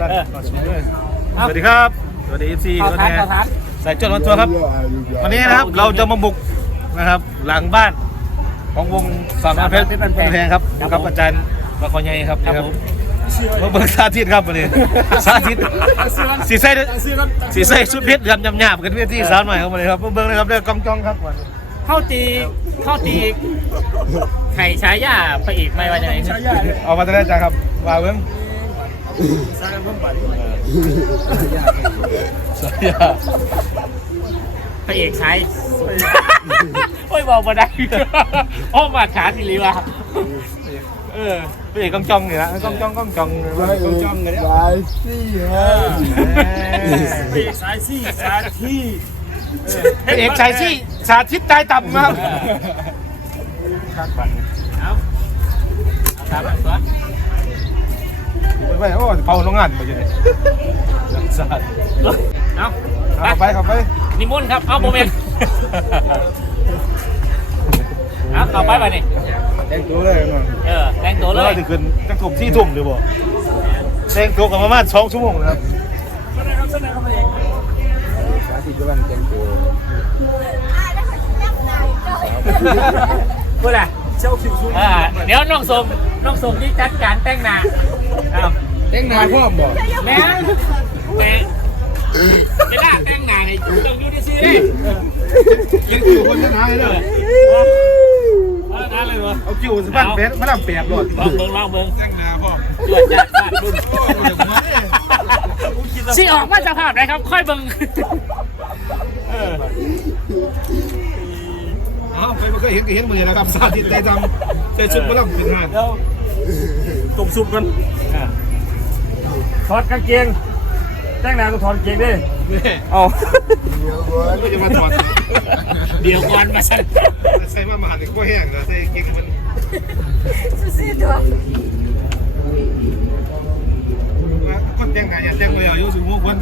สั้นเออก่อนสูงด้วยสวัสดีครับ สวัสดีเอฟซีเข้าตัวทานแทนเข้าทานใส่จดวันตัวครับ วันนี้นะครับเราจะมาบุกนะครับหลังบ้านของวงสามน้ำเพชรเป็นแพงครับอยู่กับอาจารย์ละครใหญ่ครับครับนะผมมาเบิกสาธิตครับวันนี้สาธิตสีใส่สีใส่ชุดเพชรดำยำหยาบกันเวทีสาวหน่อยครับวันนี้ครับมาเบิกเลยครับเด้อกองจองครับวันนี้เข้าตีเข้าตีไข่ฉายาพระเอกไม่ว่าจะไหนฉายาเอามาจะได้จ้าครับว่าเบิ้ง สายยาพระเอกใช้โอ้ยบอกมาได้อ้อมาขาทีรีวะเออพระเอกกองจองเนี่ยนะกองจองกองจองกองจองเนี่ยสายสี่ฮะพระเอกสายซี่สายที่พระเอกชายที่สาธิตใจต่ำครับเอาตามแบบตัว ไปโอ้เผาโรงงานไปเลยสาดเอาเอาไปเข้าไปนิมนต์ครับ เอาโมเมนต์เอาเข้าไปไปนี่แต่งตัวเลยมั้งเออแต่งตัวเลเรายจะขึ้นจังกลุ่มที่ทุ่มหรือบ่แต่งตัวกันประมาณสองชั่วโมงนะครับสาธิตกำลังแต่งตัวพูดอะไรเจ้าคิวซูอ่าเดี๋ยวน้องสมน้องสมที่จัดการแต่งหน้าเอา แต่งน้าพร้อมบ่แม่แต่เวลาแต่งหน้านี่ต้องอยู่ที่ซื้อเลยยังอยู่คนจะทายเลยเอาคิวสะบันเป็ดมาลำเปียบหลดลองเบิ่งลองเบิ่งแต่งหน้าพ่อตรวจจัดบ้านบุญสิออกมาสภาพไหนครับ ค่อยเบิ่งเอออ้าวไปมันก็เห็นก็เห็นมือนะครับสาธิตใจทำใจชุดมาลำเป็นงานตุ่มซุปกัน ถอดกางเกงแต่งหน้าต้องถอดกางเกงดินี่เอาก็จะมาถอดเดี๋ยวก่อนมาสั่นใส่มาหมาถึงก็แห้งนะใส่เก่งมันคนแต่งงานอย่าแต่งเลยอายุสูงกว่าคน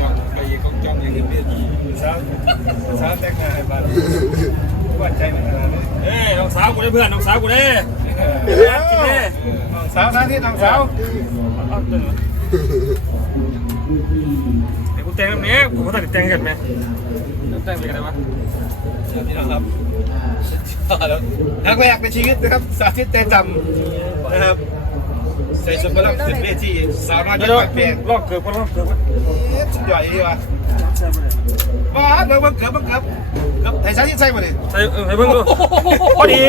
จ้องไปกองจ้องอย่างนี้เป็นสาวสาวแต่งงานบ้านว่าใจมันขนาดนี้เอ้ยน้อง สาวกูได้เพื่อนน้องสาวกูได้กินดิสาวสาวที่น้องสาวเอาเดินมาไอ้กูแต่งแบบนี้กูก็ตัดแต่งกันไหมแต่งไปกันได้วะนี่นะครับครั้งแรกในชีวิตนะครับสาธิตแต่จำนะครับใส่ชุดกำลังขึ้นเวทีสาวน้อยเดี๋จะยวปัดเปลี่ยนลอกเกือบก็ลอกเกือบสุดยอดดีว่ะว้าเบิ่งเบิ่งเกือบเบิ่งเกือบเกือบ ไอ้สาธิตใส่มาดิใส่เออให้เบิ่งดูพอดี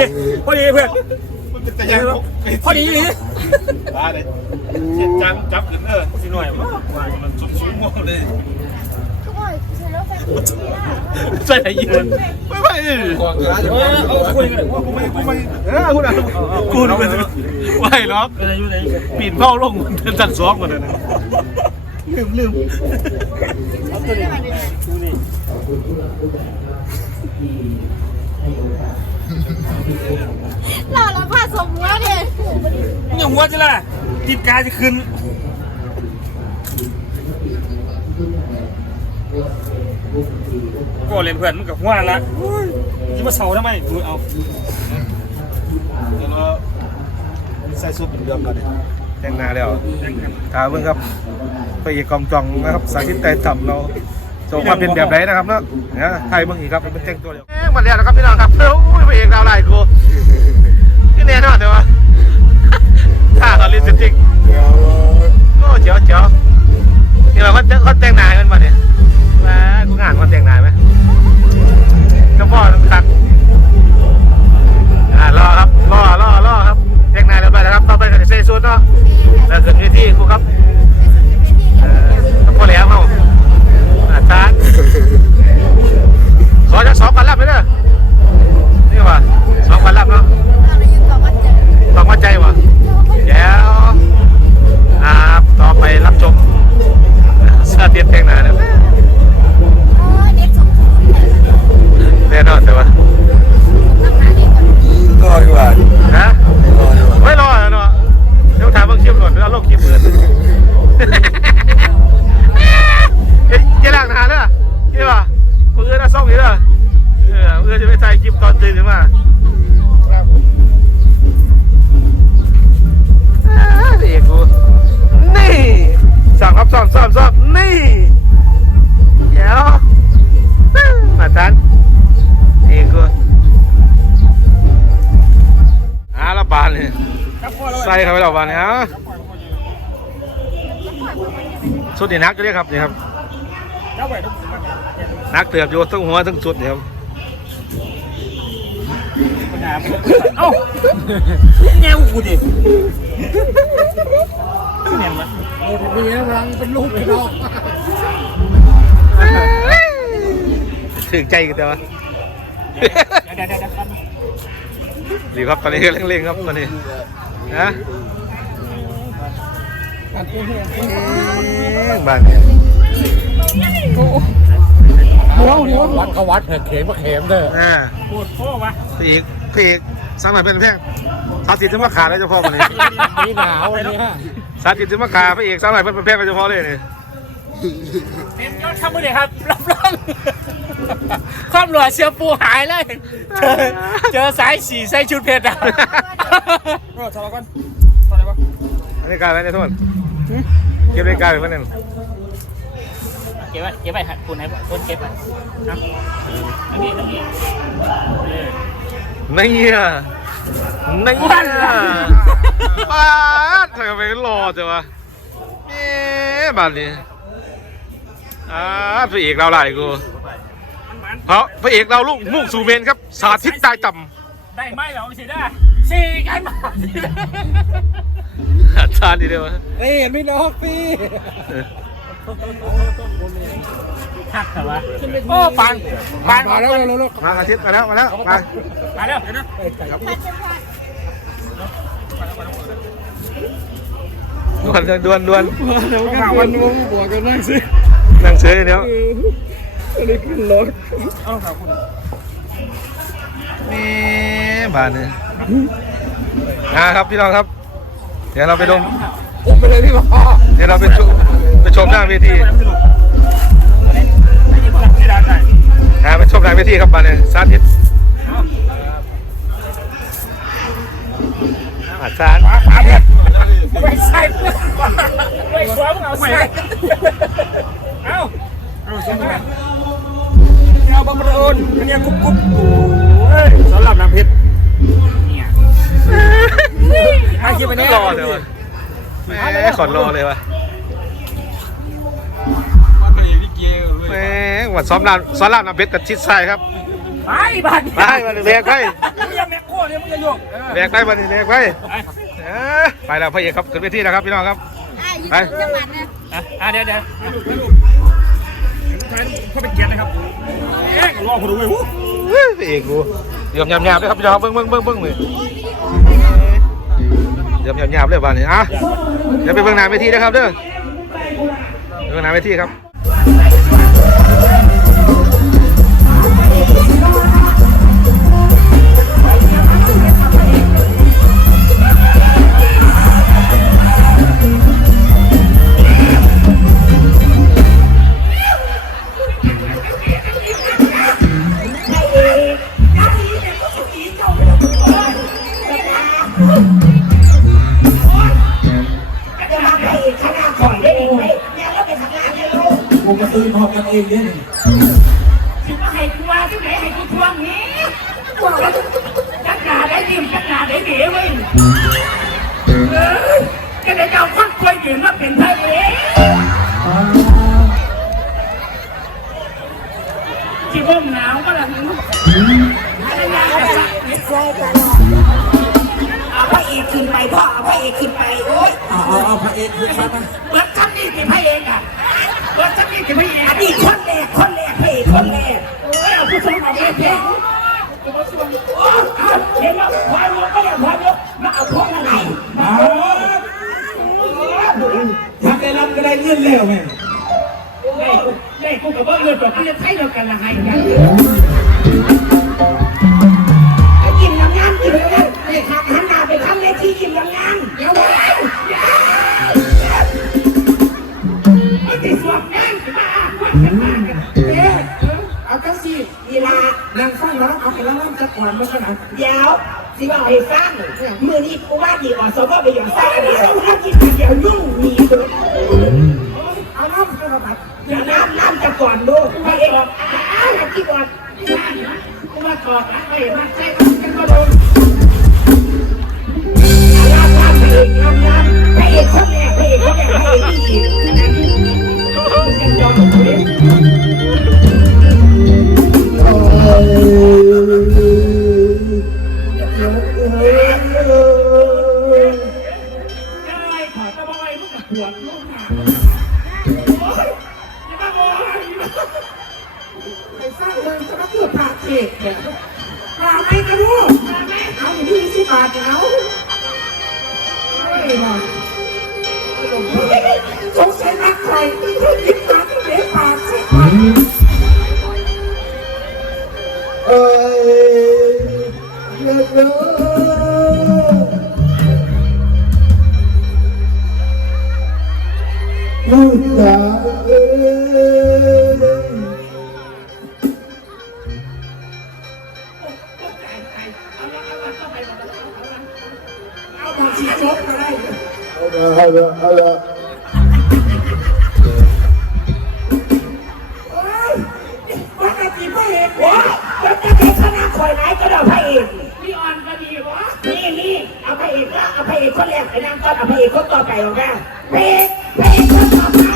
พอดีเพื่อน มันเป็นตะยังพอดีนี่บ้าเลยเจ็ดจังจับขึ้นเออสิหน่อยมั้งมันสูงสูงมากเลยใส่ยืนไม่ไม่เออเออเอาคุยกันเลยกูไม่กูไม่เออคุณอะกูดูเป็นไม่หรอกเป็นอายุไหนปีนเผาลงเป็นจังสองหมดเลยนะลืมลืม เราเราผ้าสมว่าเนี่ยอย่าหัวจิล่ะติดกาจะขึ้นก็เล่นเพื่อนมันกับหัวละที่มาเสาทำไมดูเอาใส่ซุปเป็นเดิมแล้วเนี่ยแต่งหน้าแล้วถามเบิ่งครับไปอีกกองจองนะครับ สาธิตใจต่ำเรา จะมาเป็นแบบไหนนะครับเนาะนะไทยเบิ่งอีกครับเป็นแต่งตัวเดียวมาแล้วนะครับพี่น้องครับเฮ้ยพระเอกดาวไล่กูนี่แน่นอนเลยวะท่าเขาลิปสติกเดี๋ยวโอ้เจ๋วเจ๋วนี่เราเขาเขาแต่งน้ากันมาเนี่ยมากูงานเขาแต่งน้าไหมกระบอกคักอ่ารอครับรอรอรอครับแต่งนาเรียบร้อยแล้วครับต่อไปก็จะใส่ชุดเนาะแล้วขึ้นเวทีครูครับ คลิบตอนตื่นขึ้นมาครับเอกกูนี่สามครับสามสอมสามนี่เดี๋ยวมาทันเอกกูอาละบานเลยใส่เข้าไปละบานเนี่ยสุดนี่นักเรียกครับนี่ครับนักเตือบอยู่ทั้งหัวทั้งสุดเนี่ยครับ เอ้าแนวกูดิเห็นไหมโอ้ดีนะรังเป็นลูกพี่น้องถึงใจกันแต่ว่าเดี๋ยวเดี๋ยวเดี๋ยวครับดีครับตอนนี้กำลังเร่งครับตอนนี้ฮะบ้านเนี่ยหัวหัววัดเขาวัดเถอะเข็มก็เข็มเด้ออ่าปวดโค้วะพี่อีก พี่อีกสร้างหน่อยเป็นแพงสาธิตถึงมาขาดเลยเฉพาะวันนี้มีหนาววันนี้ฮะสาธิตถึงมาขาพี่เอกสร้างหน่อยเป็นแพงเลยเฉพาะเลยนี่เต็มยอดครับมือเลยครับรับรองความหล่อเชียวปูหายเลยเจอเจอสายสีใส่ชุดเพชรอะเออชาวบ้านตอนไหนวะอันนี้กลายไปในทุนเก็บได้กลายไปเพื่อนนึงเก็บไว้เก็บไว้ครับคุณให้คนเก็บไว้ครับอันนี้อันนี้ เออนี่อะนี่อะป้าดทำไมรอจังวะเอ๊ะบ้านนี้อ่าพระเอกเราหลายกูเพราะพระเอกเราลูกมุ่งสู่เมนครับ สาธิตตายต่ได้ไหมเหรอสิได้สี่กันมาำอาจารย์ดีเดียวะ เอ้ยไม่นอกพี่หักเห รอวะโอ้ปานปานมาแล้วแล้วแล้วมาอาทิตย์มาแล้วมาแล้วมามาแล้วดวนดวนดวนข่าววันวงบวกกันนั่งสินั่งเฉยเดี๋ยวอันนี้ขึ้นรถเอาข่าวคุณนี่บ้านนี่นะครับพี่น้องครับ เดี๋ยวเราไปดมอุ้มไปเลยพี่พ่อเดี๋ยวเราไปชมไปชมหน้าเวทีที่ ทีครับบานนี่สาธิตอาจารย์ไม่ใช่เพื่อนไม่ขวามึงเอาใส่เอาเอาเสียงมาเอาบำรุงอันนี้กุ๊บกุ๊บโอ้ยสำหรับน้ำเพชรเนี่ยมาคิดไปนี่รอเลยวะแหมขอรอเลยวะ มวัดซ้อมลานซ้อมลานน้ำเพชรกับชิดใส่ครับไปบ้านไปมาเลยแบกไปมึงอย่าแม็กโค้เนี่ยมึงอย่าโยกแบกไปมาเลยแบกไปเอ้ยไปแล้วพระเอกครับขึ้นเวทีแล้วครับพี่น้องครับอะอยู่จังหวัดนะอะอะเดี๋ยวเดี๋ยวเขาเป็นเกียรตินะครับเอ๊ะรอผมดูเว้ยเฮ้ยพระเอกกูเดี๋ยวยำยำๆเลยครับพี่น้องเบิ้งเบิ้งเบิ้งเบิ้งเลยเดี๋ยวยำยำๆเลยบ้านนี้อะเดี๋ยวไปเบิ้งหน้าเวทีนะครับเด้อเบิ้งหน้าเวทีครับ เอาพระเอกขึ้นไปพ่อเอาพระเอกขึ้นไปโอ้ยเอาเอาเอาพระเอกขึ้นมาเบิร์ดทับนี่เป็นพระเอกอะเบิร์ดทับนี่เป็นพระเอกอดีตคนแรกคนแรกพระเอกคนแรกเอ้ยเอาผู้ชมมาเองเองโอ้เอาเห็นว่าพายกก็ยังพายกมาเอาพวกอะไรมาทำได้รับก็ได้เงินแล้วแม่เล่กูกับเบิ้งเลยแบบเล่นไทยเดียวกันละไงกัน กินน้ำงานกินน้ำงานไอ้ขับหันหน้าไปทำเลที่กินน้ำงานเดี๋ยวไว้ไอ้ที่สวมงานมาว่ากันมาเอ๊ะเอาจังสิยีลานางฟังแล้วเอาไปแล้วนั่งจักรวาลมาขนาดเดี๋ยวสิว่าให้ฟังมือนี้กูว่าดีกว่าสมไปอย่างฟังเดียวถ้ากินเดียวยุ่งมีเลยเอาน้ำเข้ามาอย่าน้ำน้ำจะก่อนดูไม่เอกอ้าวอยากกินก่อนกูมาก่อนไม่มาใช่กัน อกงามๆะแรกพระเอกคนแเอกเอีกอ้ ลูกสาวเอ้ยเอาบางสีจบก็ได้เอาละเอาละเอาละว่าจะจีบพระเอกวะแล้วจะเป็นคณะคอยไหนก็ได้พระเอก พี่ออนก็ดีวะ นี่นี่เอาพระเอกละ เอาพระเอกคนแรกไปนั่งก่อนเอาพระเอกคนต่อไปออกมาพระเอกพระเอกคนต่อไป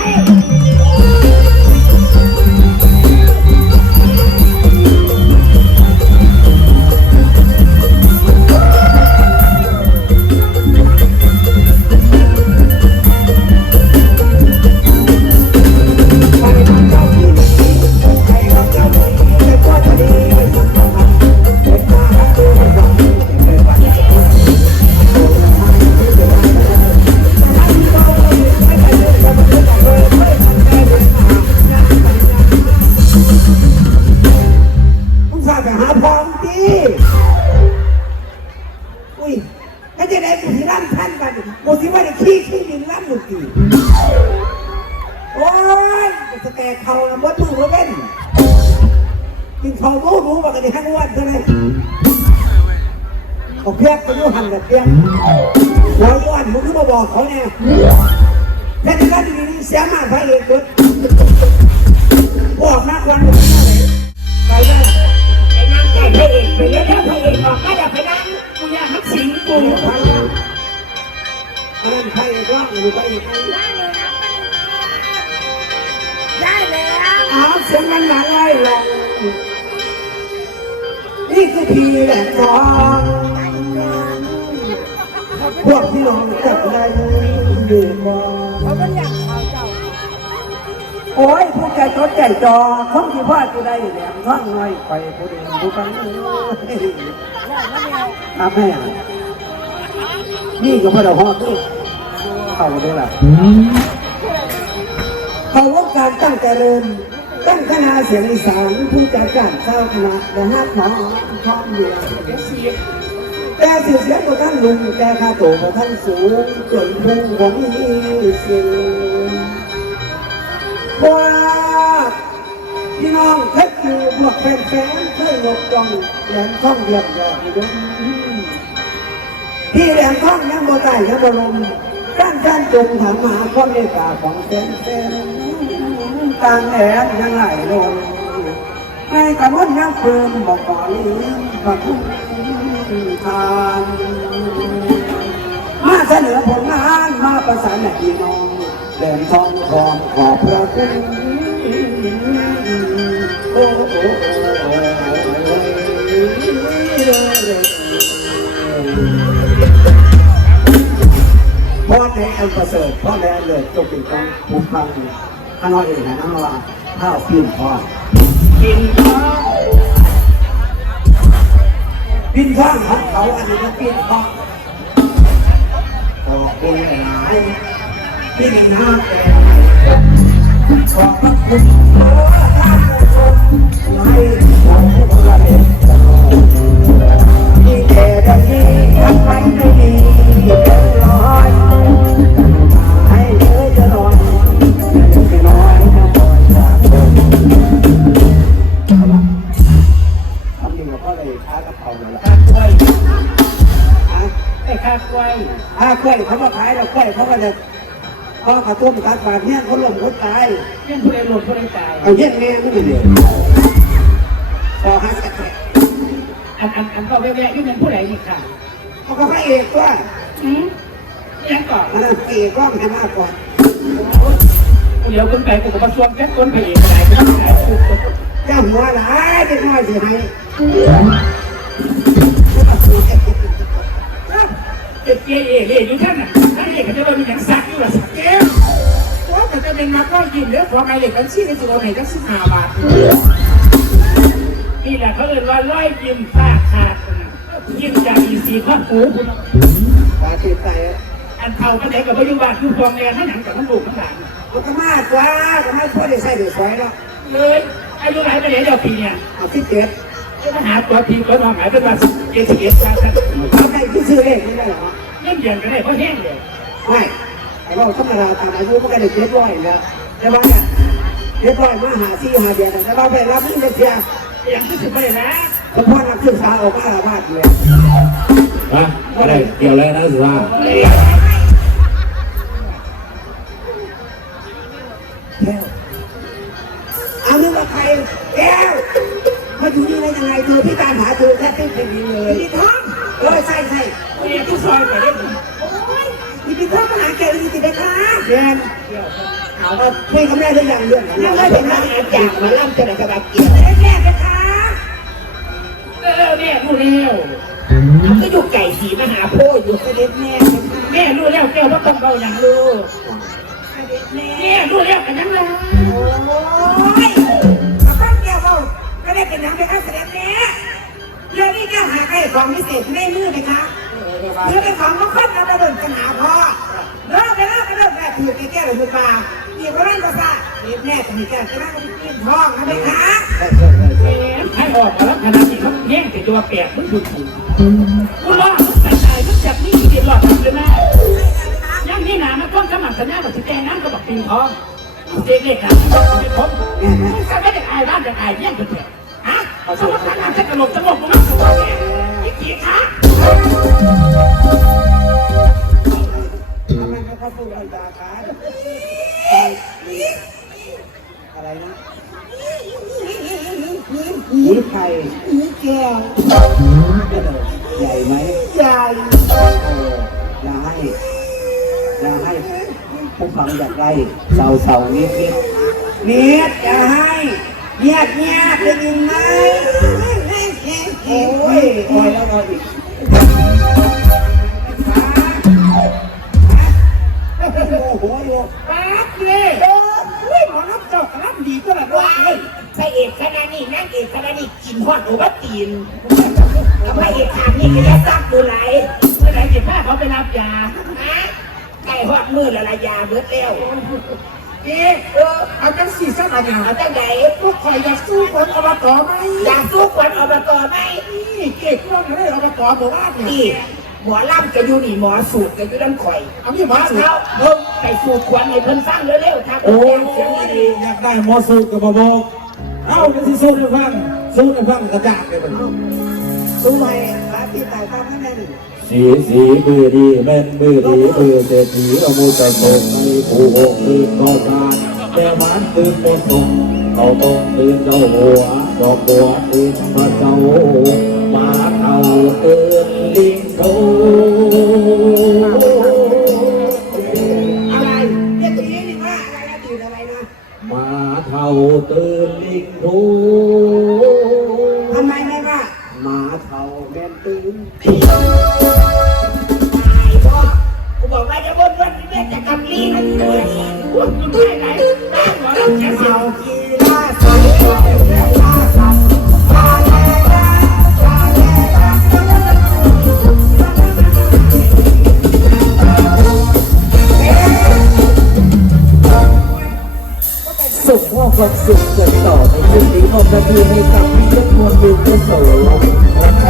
ขี้ดินลั่นหนึ่งทีโอ้ยจะแตกเขาละมดมือมาเล่นกินเขารู้รู้ว่ากันในห้างวันเท่านั้นเขาเพียกไปดูหันแบบเพียกหัวย้อนมึงก็มาบอกเขาเนี่ยแค่นั้นดีๆเสียมากไปเลยเกิดบอกมากวันมึงไม่ได้ไปนั่งใกล้พระเอกไปเรื่อยๆพระเอกออกมาจาไปนั่งกูอยากให้สิงกู อันนั้นพระเอกร้องหรือพระเอกได้แล้วเอาเสียงมันหนาไล่ลงนี่คือพีแหลมทองพวกพี่น้องจับได้อยู่บ่โอ้ยผู้ใจจดใจจอคงที่พ่อจะได้แหลมท้องน้อยไปผู้เดียวผู้ฟังอาแม่ นี่ก็พอเราฮอดด้วยเข้าด้ละเขาวงการตั้งแต่เริ่มตั้งคณะเสียงอีสานผู้จัดการเจ้าคณะและฮักหมอพร้อมเดียวแต่สื่อเสียงของท่านลุงแต่ค่าตัวของท่านสูงจนพุ่งของมีเสียงว่าพี่น้องเพชรคือพวกแฟนๆเคยยกย่องแหลมท่องเรียบยอดยง พี่แหลมท่องยังบ่ตายยังบ่ลมด้านด้านจงถามหาความเมตตาของแฟนๆต่างแหนยังไหลลงในกระมวลยังเพิ่มบอกก่อนพระคุณทานมาเสนอผลงานมาประสานแม่พี่น้องแหลมทองพร้อมขอบพระคุณโอ้โห อันประเสริฐพ่อแม่เลิศจงเป็นของผู้ฟังข้าน้อยเองนะน้องว่าข้าวพิมพ์พ่อพิมพ์พ่อพิมพ์ข้างของเขาอันนี้ก็พิมพ์พ่อขอบคุณหลายที่มีน้ำแก่ขอบพระคุณโอ้ท่านผู้ชมให้เราทุกคนเป็นที่แก่ได้ดีทำไมไม่ดี พอเขาต้มการฝากเนี่ยคนหลงคนตายเรื่องผู้ใดหลุดผู้ใดตายเอาเยี่ยงแม่ไม่เดียวพอฮักกันอันอันอันก็แว่ๆอยู่เป็นผู้ใดนี่ค่ะเขาก็พระเอกว่าอืมยังก่อนมันเอกก็มาหน้าก่อนเเดี๋ยวคนไปกูก็มาส่วนแค่คนไปเองไหนก็ต้องไหนเจ้าหัวหลายเด็กน้อยสิให้เจ็บเจี๊ยเอ๋เอ๋อยู่ท่านน่ะท่านเอ๋ก็จะว่ามีอย่างสักอยู่ละสักแก้วว่าแต่ จะเป็นนักร้องยินเด้อขอหมายเลขบัญชีในตัวไหนก็สิบห้าบาทนี่แหละเขาเรียกว่าร้อยยิ้มฟาดขาดยิ้มจากอีสีข้อหูตาติดใจอันเท่ากันไหนกับพยุบาทยุบฟองแรงทั้หนังกับทั้งลูกทั้งหลานมันก็มากกว่าก็ไม่พอได้ใส่ได้สวยแล้วเลยอายุไหนไปไหนเดียวปีเนี่ยเอาที่เจ็ดจะมหาตัวทีก็มาหมายเป็นว่าเจ็ดสิบเอ็ดจ้าท่านเอาได้ที่ซื้อเลขไม่ได้หรอเงินเดือนก็ได้เพราะแห้งเลยไม่ ว่าธรรมดาตามอายุมันก็ได้เจ็ดร้อยแล้วแต่ว่าเนี่ยเจ็ดร้อยมาหาซี่หาเดียนแต่ว่าไปรับนี่เป็นเพียงอย่างที่สุดไปเลยนะเฉพาะนักศึกษาออกมาละบาดเลยฮะอะไรเกี่ยวเลยนะสุภาพแก้วเอานึกว่าใครแก้วมาอยู่นี่ได้ยังไงเธอพี่ตามหาเธอแทบไม่เป็นเลยพี่ท้องเออใช่ใช่เรียนทุกซอยไป ได้พี่พี่ท้องมหาแกเลยสิไปค่ะเรียนเอาว่าคุยกับแม่ได้ยังเรื่องนั่งไม่เป็นนักอาจารย์มาล่ำจะได้กระบเกี่ยวแม่ไปคะเออแม่รู้แล้วก็อยู่ไก่สีมหาโพธิ์อยู่เสด็จแม่แม่รู้แล้วแก้วว่าต้องเบาอย่างรู้เด็จแม่แม่รู้แล้วกันยังไงโอ้ยมาฟังแก้วเบาก็ได้เป็นนังไปค่ะเสด็จแม่เรื่องนี้แก้วหาใครของพิเศษในมือไหมคะ เพื่อเป็นของมงคลเอาไปเบิ่งกันหาพ่อเลิกไปเลิกไปเลิกแม่ถือแก้วหรือปลาอีกคนนั้นก็ซะนี่แม่จะมีแก้วจะนั่งก็มีท้องนะไหมคะแม่ให้ออกมาแล้วขนาดนี้เขาแย่งแต่ตัวแปลกมึงดูถูกกูรอดมึงใส่ใจมึงจับนี่เดี๋ยวหลอดเลยแม่ยังนี่นามันต้องสมัครสัญญากับสิแกน้ำก็บอกปีทองเด็กเล็กนะไม่พบมึงจะไม่ได้อายบ้านจะอายแย่งกันเถอะฮะสมมติว่าจะกระโหลกจะหลบมึงมาตั วแกไอ้ขี้ขาทำไมไม่เข้าสู้กันตาขาอะไรนะนี่ไข่นี่แก้วใหญ่ไหมใหญ่เอออย่าให้อย่าให้ผู้ฟังอยากได้เสาเสาๆนิดนิดนิดอย่าให้เงียบเงียบได้ยินไหม โอ้ยโอ้ยแล้วโอ้ยอีกโอ้โหโยป๊าบเลยโอ้ยหมอรับเจ้ารับดีก็ละด้วยพระเอกคณะนี้นางเอกคณะนี้กินฮอดโอวัตตีนกับพระเอกทางนี้ก็จะซักดูไหลเมื่อไหร่จะพาเขาไปรับยาฮะใกล้ฮอดมือละละยาเบิดแล้ว นี่เออเอาจังสี่สักอันเอาจังไหนพวกคอยอยากสู้คนอบตไหมอยากสู้คนอบตไหมนี่เก็บเรื่องอะไรอบตบอกว่านี่หมอล่ำจะอยู่นี่หมอสูตรจะอยู่ด้านข่อยเอาพี่หมอสูตรเขาเพิ่มไปสูตรควันให้เพิ่นฟังเร็วๆครับโอ้ยอยากได้มอสูตรกับมาบอกเอ้าจะสู้ให้ฟังสู้ให้ฟังกระจากเลยมันสู้ไหมพระที่ตายตามนั่นเอง สีสีมือดีแม่นมือดีมือเศรษฐีเอามือตะโกในผู้หกตื่นก็ทานแต่มันตื่นเป็นตรงเขาต้องตื่นเจ้าหัวดอกบัวตื่นมาเจ้ามาเอาตื่นลิงโตอะไรเรียกตัวนี้นี่ว่าอะไรนะตื่นอะไรนะมาเท่าตื่นลิงโตทำไมไม่ว่ามาเท่าแม่นตื่น นี้จะกำลีนะเลยกูตุ้ยไหนตั้งหมอรับจะเสียเมากีฬาสัตว์กีฬาสัตว์ปลาแย่ปลาแย่ปลาสุขว่าความสุขเกิดต่อในชีวิตของประเทศให้กับทุกคนอยู่เป็นโสด